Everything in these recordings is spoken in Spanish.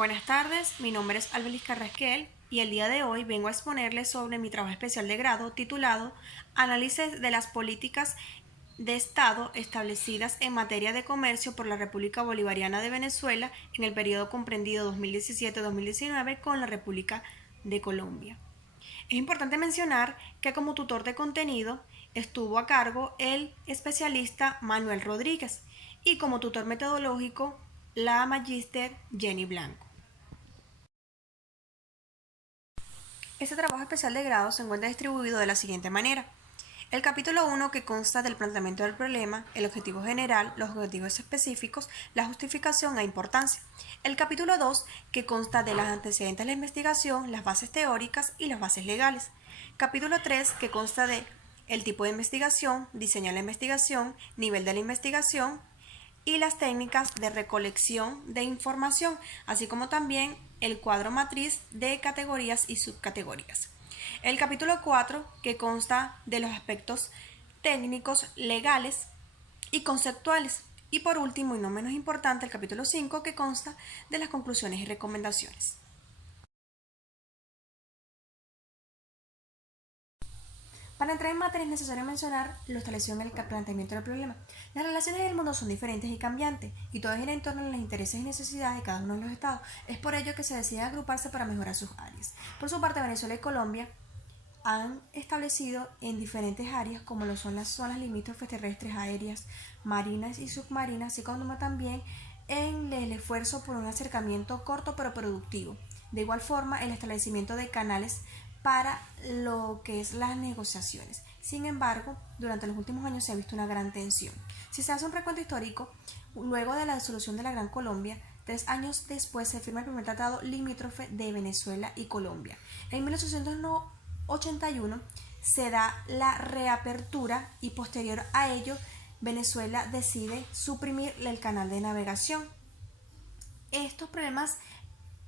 Buenas tardes, mi nombre es Albelis Carrasquel y el día de hoy vengo a exponerles sobre mi trabajo especial de grado titulado Análisis de las políticas de Estado establecidas en materia de comercio por la República Bolivariana de Venezuela en el periodo comprendido 2017-2019 con la República de Colombia. Es importante mencionar que como tutor de contenido estuvo a cargo el especialista Manuel Rodríguez y como tutor metodológico la magíster Jenny Blanco. Este trabajo especial de grado se encuentra distribuido de la siguiente manera. El capítulo 1, que consta del planteamiento del problema, el objetivo general, los objetivos específicos, la justificación e importancia. El capítulo 2, que consta de los antecedentes de la investigación, las bases teóricas y las bases legales. Capítulo 3, que consta de el tipo de investigación, diseño de la investigación, nivel de la investigación y las técnicas de recolección de información, así como también el cuadro matriz de categorías y subcategorías. El capítulo 4, que consta de los aspectos técnicos, legales y conceptuales. Y por último, y no menos importante, el capítulo 5, que consta de las conclusiones y recomendaciones. Para entrar en materia es necesario mencionar lo establecido en el planteamiento del problema. Las relaciones del mundo son diferentes y cambiantes, y todo gira en torno a los intereses y necesidades de cada uno de los estados. Es por ello que se decide agruparse para mejorar sus áreas. Por su parte, Venezuela y Colombia han establecido en diferentes áreas, como lo son las zonas limítrofes terrestres, aéreas, marinas y submarinas, así como también en el esfuerzo por un acercamiento corto pero productivo. De igual forma, el establecimiento de canales para lo que es las negociaciones. Sin embargo, durante los últimos años se ha visto una gran tensión. Si se hace un recuento histórico, luego de la disolución de la Gran Colombia, 3 años después se firma el primer tratado limítrofe de Venezuela y Colombia. En 1881 se da la reapertura y posterior a ello Venezuela decide suprimir el canal de navegación. Estos problemas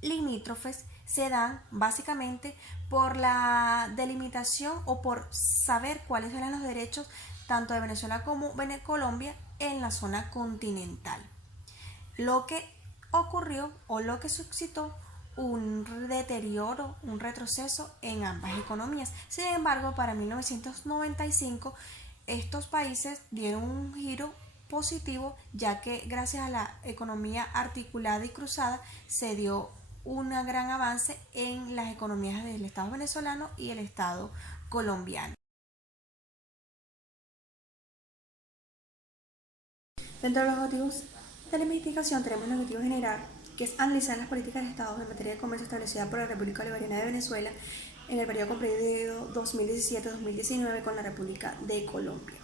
limítrofes se dan básicamente por la delimitación o por saber cuáles eran los derechos tanto de Venezuela como de Colombia en la zona continental. Lo que ocurrió o lo que suscitó un deterioro, un retroceso en ambas economías. Sin embargo, para 1995 estos países dieron un giro positivo, ya que gracias a la economía articulada y cruzada se dio un gran avance en las economías del Estado venezolano y el Estado colombiano. Dentro de los objetivos de la investigación tenemos el objetivo general, que es analizar las políticas de Estado en materia de comercio establecida por la República Bolivariana de Venezuela en el periodo comprendido 2017-2019 con la República de Colombia.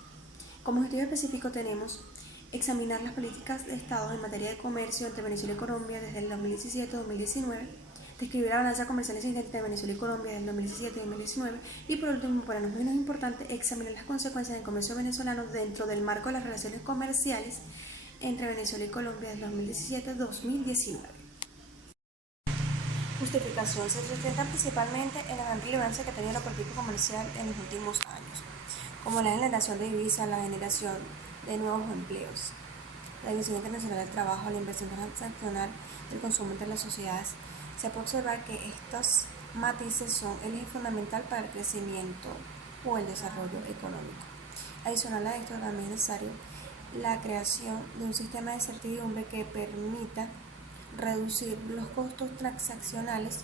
Como objetivo específico tenemos examinar las políticas de Estado en materia de comercio entre Venezuela y Colombia desde el 2017-2019, describir la balanza comercial existente entre Venezuela y Colombia desde el 2017 y 2019 y por último, para no menos importante, examinar las consecuencias del comercio venezolano dentro del marco de las relaciones comerciales entre Venezuela y Colombia desde 2017-2019. Justificación se sustenta principalmente en la gran relevancia que ha tenido la política comercial en los últimos años, como la generación de divisas, la generación de nuevos empleos, la División Internacional del Trabajo, la inversión transaccional, el consumo entre las sociedades. Se puede observar que estos matices son el eje fundamental para el crecimiento o el desarrollo económico. Adicional a esto, también es necesario la creación de un sistema de certidumbre que permita reducir los costos transaccionales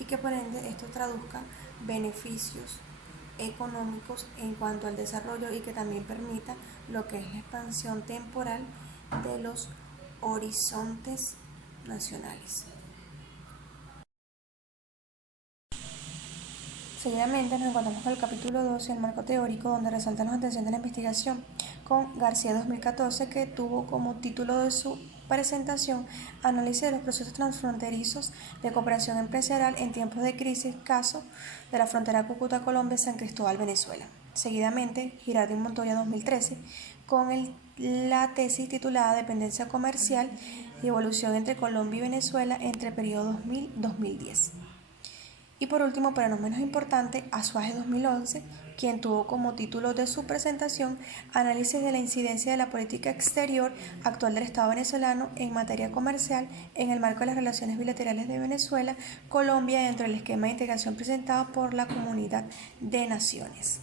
y que por ende esto traduzca beneficios económicos en cuanto al desarrollo y que también permita lo que es la expansión temporal de los horizontes nacionales. Seguidamente nos encontramos con el capítulo 12, el marco teórico, donde resaltan las atenciones de la investigación, con García 2014, que tuvo como título de su presentación Análisis de los procesos transfronterizos de cooperación empresarial en tiempos de crisis, caso de la frontera Cúcuta-Colombia, San Cristóbal, Venezuela. Seguidamente, Girardi Montoya 2013, con la tesis titulada Dependencia comercial y evolución entre Colombia y Venezuela entre el periodo 2000-2010. Y por último, pero no menos importante, Azuaje 2011, quien tuvo como título de su presentación Análisis de la incidencia de la política exterior actual del Estado venezolano en materia comercial en el marco de las relaciones bilaterales de Venezuela, Colombia dentro del esquema de integración presentado por la Comunidad de Naciones.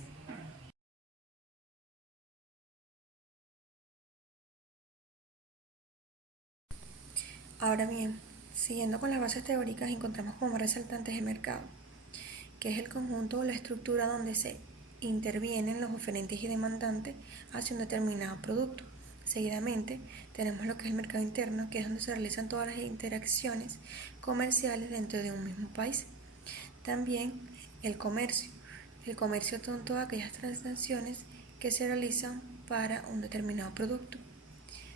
Ahora bien, siguiendo con las bases teóricas, encontramos como resaltantes el mercado, que es el conjunto o la estructura donde se intervienen los oferentes y demandantes hacia un determinado producto. Seguidamente, tenemos lo que es el mercado interno, que es donde se realizan todas las interacciones comerciales dentro de un mismo país. También el comercio. El comercio son todas aquellas transacciones que se realizan para un determinado producto.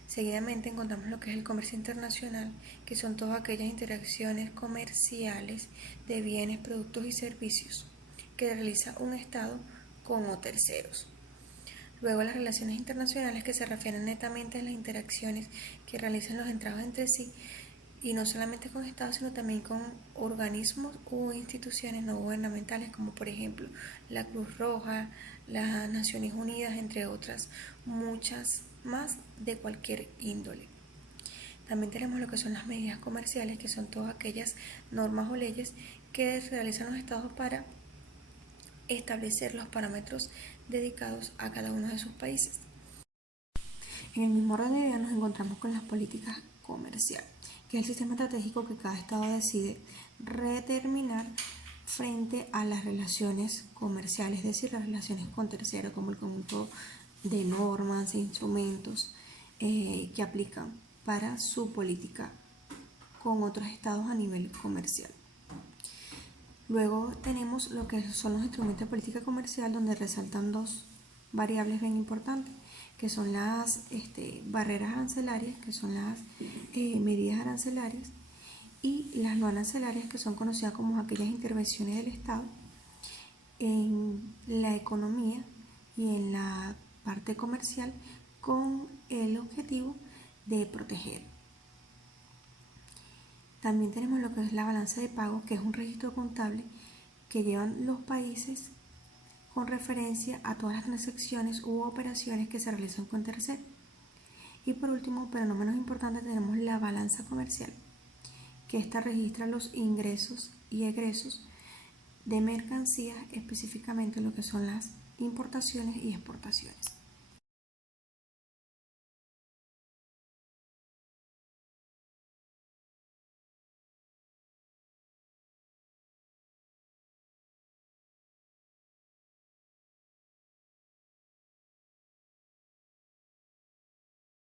Seguidamente encontramos lo que es el comercio internacional, que son todas aquellas interacciones comerciales de bienes, productos y servicios que realiza un Estado con terceros. Luego las relaciones internacionales, que se refieren netamente a las interacciones que realizan los estados entre sí, y no solamente con estados, sino también con organismos u instituciones no gubernamentales, como por ejemplo la Cruz Roja, las Naciones Unidas, entre otras, muchas más de cualquier índole. También tenemos lo que son las medidas comerciales, que son todas aquellas normas o leyes que realizan los estados para establecer los parámetros dedicados a cada uno de sus países. En el mismo orden de ideas nos encontramos con las políticas comerciales, que es el sistema estratégico que cada estado decide determinar frente a las relaciones comerciales, es decir, las relaciones con terceros, como el conjunto de normas e instrumentos que aplican para su política con otros estados a nivel comercial. Luego tenemos lo que son los instrumentos de política comercial, donde resaltan dos variables bien importantes, que son las barreras arancelarias, que son las medidas arancelarias, y las no arancelarias, que son conocidas como aquellas intervenciones del Estado en la economía y en la parte comercial con el objetivo de proteger. También tenemos lo que es la balanza de pagos, que es un registro contable que llevan los países con referencia a todas las transacciones u operaciones que se realizan con terceros. Y por último, pero no menos importante, tenemos la balanza comercial, que esta registra los ingresos y egresos de mercancías, específicamente lo que son las importaciones y exportaciones.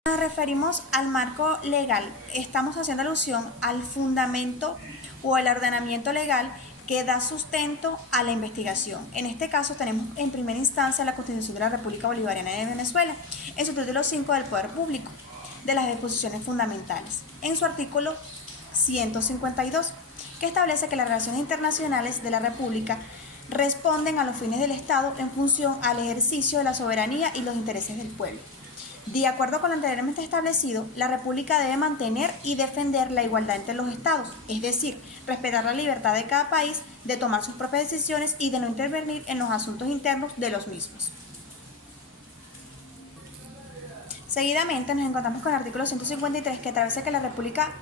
Nos referimos al marco legal. Estamos haciendo alusión al fundamento o al ordenamiento legal que da sustento a la investigación. En este caso tenemos en primera instancia la Constitución de la República Bolivariana de Venezuela, en su título 5 del Poder Público, de las disposiciones fundamentales, en su artículo 152, que establece que las relaciones internacionales de la República responden a los fines del Estado en función al ejercicio de la soberanía y los intereses del pueblo. De acuerdo con lo anteriormente establecido, la República debe mantener y defender la igualdad entre los estados, es decir, respetar la libertad de cada país de tomar sus propias decisiones y de no intervenir en los asuntos internos de los mismos. Seguidamente nos encontramos con el artículo 153, que establece que la República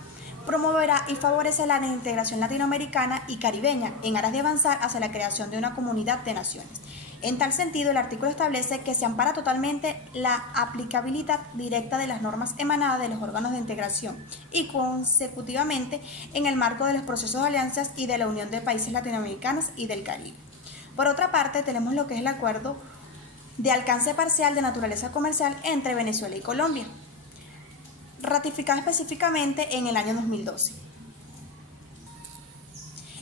promoverá y favorecerá la integración latinoamericana y caribeña en aras de avanzar hacia la creación de una comunidad de naciones. En tal sentido, el artículo establece que se ampara totalmente la aplicabilidad directa de las normas emanadas de los órganos de integración y consecutivamente en el marco de los procesos de alianzas y de la Unión de Países Latinoamericanos y del Caribe. Por otra parte, tenemos lo que es el acuerdo de alcance parcial de naturaleza comercial entre Venezuela y Colombia, ratificado específicamente en el año 2012.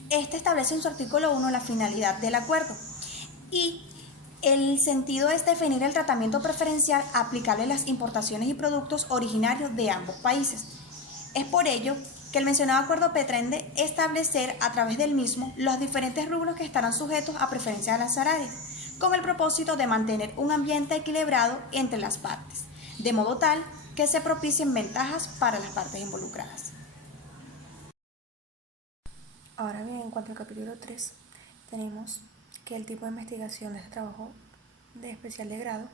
Este establece en su artículo 1 la finalidad del acuerdo y el sentido es definir el tratamiento preferencial aplicable a las importaciones y productos originarios de ambos países. Es por ello que el mencionado acuerdo pretende establecer a través del mismo los diferentes rubros que estarán sujetos a preferencias arancelarias, con el propósito de mantener un ambiente equilibrado entre las partes, de modo tal que se propicien ventajas para las partes involucradas. Ahora bien, en cuanto al capítulo 3, tenemos que el tipo de investigación de este trabajo de especial de grado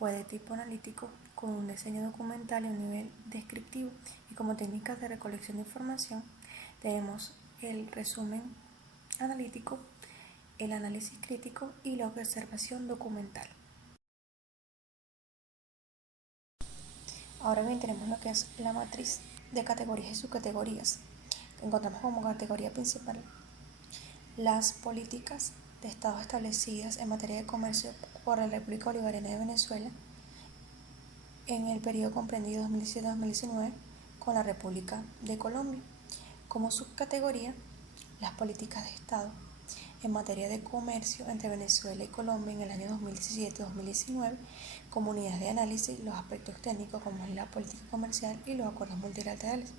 fue de tipo analítico con un diseño documental y un nivel descriptivo, y como técnicas de recolección de información tenemos el resumen analítico, el análisis crítico y la observación documental. Ahora bien, tenemos lo que es la matriz de categorías y subcategorías. Encontramos como categoría principal las políticas de Estado establecidas en materia de comercio por la República Bolivariana de Venezuela en el periodo comprendido 2017-2019 con la República de Colombia. Como subcategoría, las políticas de Estado en materia de comercio entre Venezuela y Colombia en el año 2017-2019, como unidades de análisis, los aspectos técnicos como es la política comercial y los acuerdos multilaterales.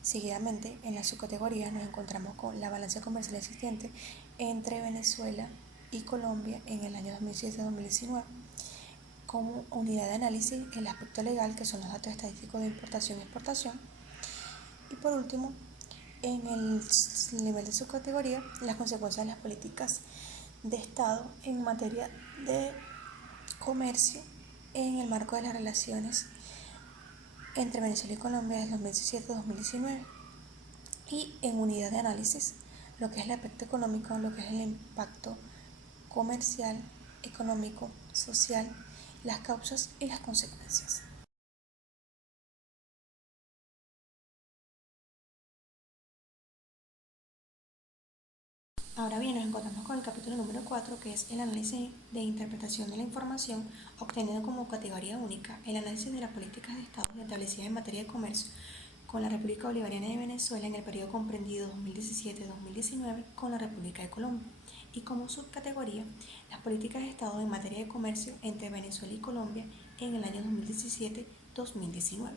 Seguidamente, en la subcategoría nos encontramos con la balanza comercial existente entre Venezuela y Colombia en el año 2017-2019, como unidad de análisis el aspecto legal, que son los datos estadísticos de importación y exportación. Y por último, en el nivel de subcategoría, las consecuencias de las políticas de Estado en materia de comercio en el marco de las relaciones entre Venezuela y Colombia del 2017-2019. Y en unidad de análisis, lo que es el aspecto económico, lo que es el impacto comercial, económico, social, las causas y las consecuencias. Ahora bien, nos encontramos con el capítulo número 4, que es el análisis de interpretación de la información obtenido como categoría única, el análisis de las políticas de Estado establecidas en materia de comercio con la República Bolivariana de Venezuela en el periodo comprendido 2017-2019 con la República de Colombia, y como subcategoría, las políticas de Estado en materia de comercio entre Venezuela y Colombia en el año 2017-2019.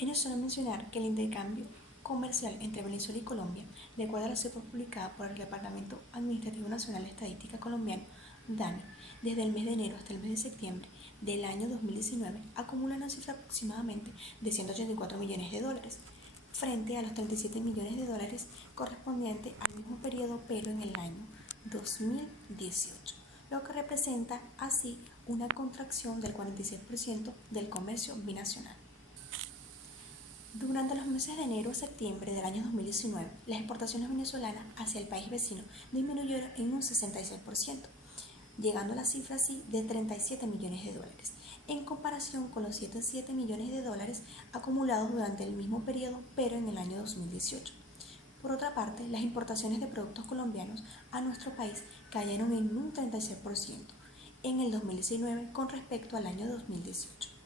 Es necesario mencionar que el intercambio comercial entre Venezuela y Colombia, de acuerdo a las cifras publicadas por el Departamento Administrativo Nacional de Estadística colombiano, DANE, desde el mes de enero hasta el mes de septiembre del año 2019, acumula una cifra aproximadamente de 184 millones de dólares, frente a los 37 millones de dólares correspondientes al mismo periodo, pero en el año 2018, lo que representa así una contracción del 46% del comercio binacional. Durante los meses de enero a septiembre del año 2019, las exportaciones venezolanas hacia el país vecino disminuyeron en un 66%, llegando a la cifra así de 37 millones de dólares, en comparación con los 7 millones de dólares acumulados durante el mismo periodo, pero en el año 2018. Por otra parte, las importaciones de productos colombianos a nuestro país cayeron en un 36% en el 2019 con respecto al año 2018.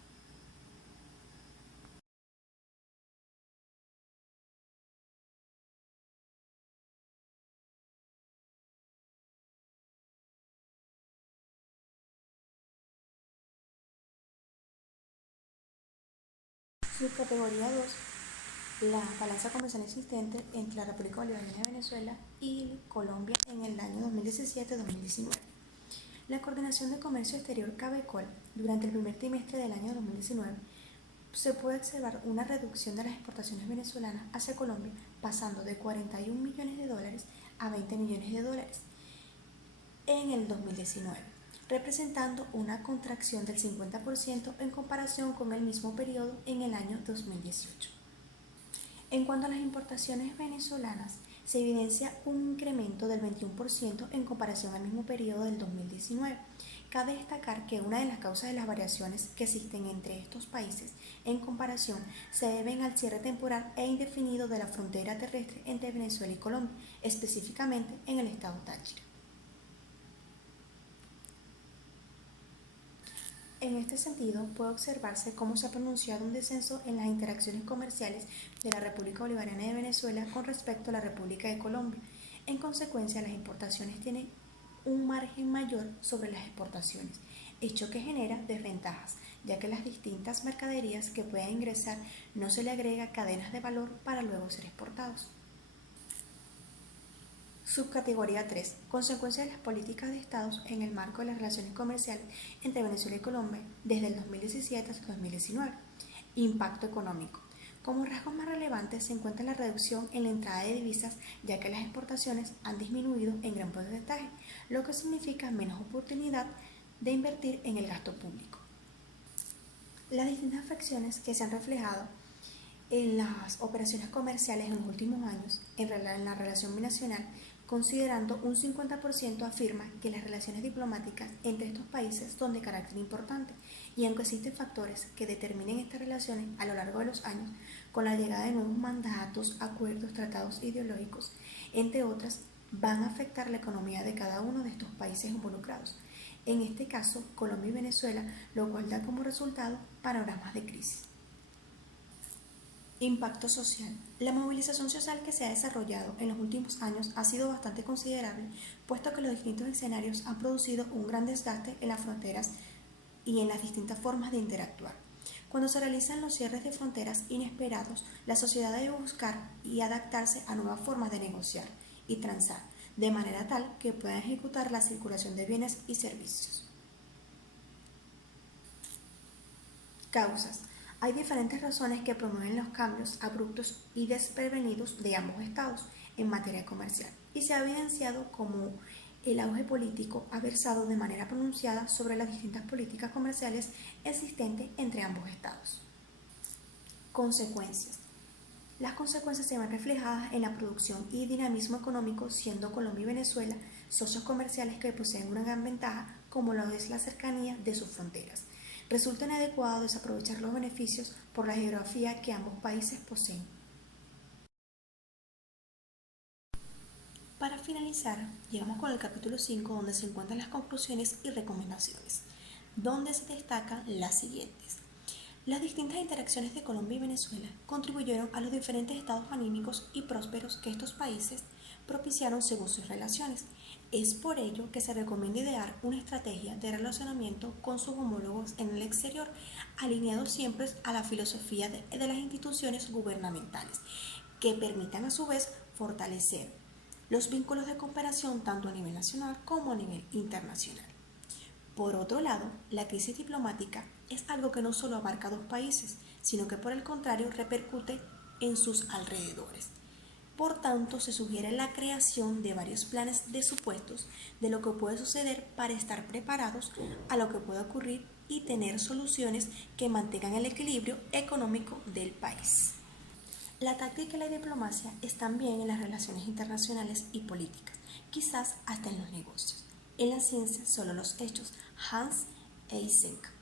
Subcategoría 2, la balanza comercial existente entre la República Bolivariana de Venezuela y Colombia en el año 2017-2019. La Coordinación de Comercio Exterior CABECOL durante el primer trimestre del año 2019 se puede observar una reducción de las exportaciones venezolanas hacia Colombia, pasando de 41 millones de dólares a 20 millones de dólares en el 2019, representando una contracción del 50% en comparación con el mismo periodo en el año 2018. En cuanto a las importaciones venezolanas, se evidencia un incremento del 21% en comparación al mismo periodo del 2019. Cabe destacar que una de las causas de las variaciones que existen entre estos países en comparación se deben al cierre temporal e indefinido de la frontera terrestre entre Venezuela y Colombia, específicamente en el estado Táchira. En este sentido, puede observarse cómo se ha pronunciado un descenso en las interacciones comerciales de la República Bolivariana de Venezuela con respecto a la República de Colombia. En consecuencia, las importaciones tienen un margen mayor sobre las exportaciones, hecho que genera desventajas, ya que las distintas mercaderías que pueden ingresar no se le agrega cadenas de valor para luego ser exportados. Subcategoría 3. Consecuencias de las políticas de Estados en el marco de las relaciones comerciales entre Venezuela y Colombia desde el 2017 hasta el 2019. Impacto económico. Como rasgos más relevantes se encuentra la reducción en la entrada de divisas, ya que las exportaciones han disminuido en gran porcentaje, lo que significa menos oportunidad de invertir en el gasto público. Las distintas afecciones que se han reflejado en las operaciones comerciales en los últimos años en la relación binacional, considerando un 50% afirma que las relaciones diplomáticas entre estos países son de carácter importante, y aunque existen factores que determinen estas relaciones a lo largo de los años, con la llegada de nuevos mandatos, acuerdos, tratados ideológicos, entre otras, van a afectar la economía de cada uno de estos países involucrados. En este caso, Colombia y Venezuela, lo cual da como resultado panoramas de crisis. Impacto social. La movilización social que se ha desarrollado en los últimos años ha sido bastante considerable, puesto que los distintos escenarios han producido un gran desgaste en las fronteras y en las distintas formas de interactuar. Cuando se realizan los cierres de fronteras inesperados, la sociedad debe buscar y adaptarse a nuevas formas de negociar y transar, de manera tal que puedan ejecutar la circulación de bienes y servicios. Causas. Hay diferentes razones que promueven los cambios abruptos y desprevenidos de ambos estados en materia comercial, y se ha evidenciado como el auge político ha versado de manera pronunciada sobre las distintas políticas comerciales existentes entre ambos estados. Consecuencias. Las consecuencias se ven reflejadas en la producción y dinamismo económico, siendo Colombia y Venezuela socios comerciales que poseen una gran ventaja, como lo es la cercanía de sus fronteras. Resulta inadecuado desaprovechar los beneficios por la geografía que ambos países poseen. Para finalizar, llegamos con el capítulo 5, donde se encuentran las conclusiones y recomendaciones, donde se destacan las siguientes. Las distintas interacciones de Colombia y Venezuela contribuyeron a los diferentes estados anímicos y prósperos que estos países propiciaron según sus relaciones. Es por ello que se recomienda idear una estrategia de relacionamiento con sus homólogos en el exterior, alineado siempre a la filosofía de las instituciones gubernamentales, que permitan a su vez fortalecer los vínculos de cooperación tanto a nivel nacional como a nivel internacional. Por otro lado, la crisis diplomática es algo que no solo abarca a dos países, sino que por el contrario repercute en sus alrededores. Por tanto, se sugiere la creación de varios planes de supuestos de lo que puede suceder para estar preparados a lo que pueda ocurrir y tener soluciones que mantengan el equilibrio económico del país. La táctica y la diplomacia están bien en las relaciones internacionales y políticas, quizás hasta en los negocios. En la ciencia, solo los hechos. Hans Eysenck.